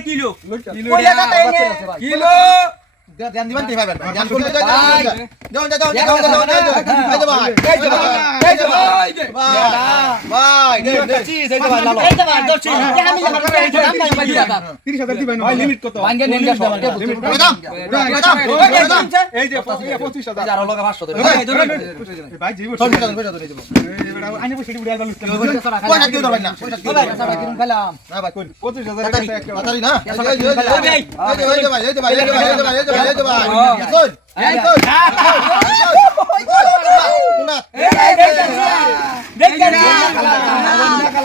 Kilo kilo ध्यान दिवन ते भाई ध्यान सुन जाओ जाओ जाओ जाओ जाओ না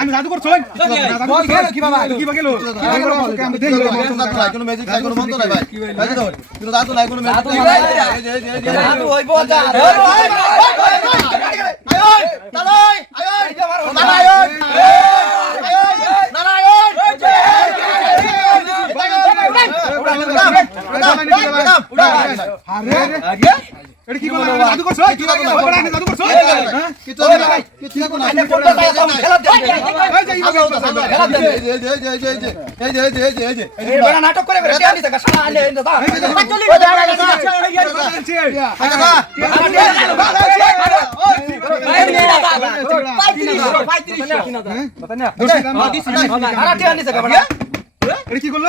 আমি জাদু করছ কি বাবা কি বা গেল কোনো ম্যাজিক নাই কোনো মন্ত্র নাই ভাই কিন্তু জাদু নাই কোনো ম্যাজিক নাই জাদু হইবো জাদু হইবো নাটক করে কি করল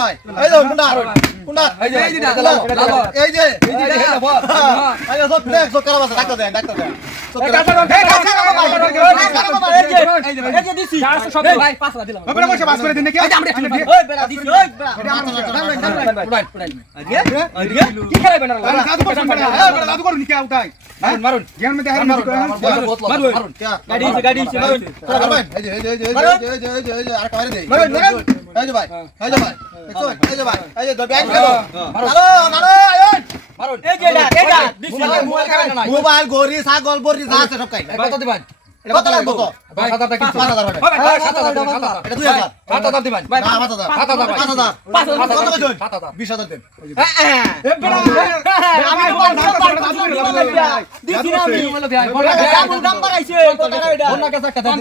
ভাই কোনটা এই যে এই যে আরে সব প্লেক সব কারা বাসা ডাক্তার দেন ডাক্তার দেন কি খেলাবেন দাদু করুন কে উঠাই মারুন মোবাইল গরি ছাগল বরি যা আছে সব কাই কত দিবেন কত লাগবে কত ভাই 7000 টাকা 5000 হবে। ভাই 7000 টাকা এটা 2000 7000 দিবেন। ভাই 7000 7000 5000 5000 কত দেন। 20000 দেন এ বড় আমি বল দাম কত দিছি না আমি। বল দাম বাড়াইছে। কত টাকা এটা? অন্য কাছে একটা দেন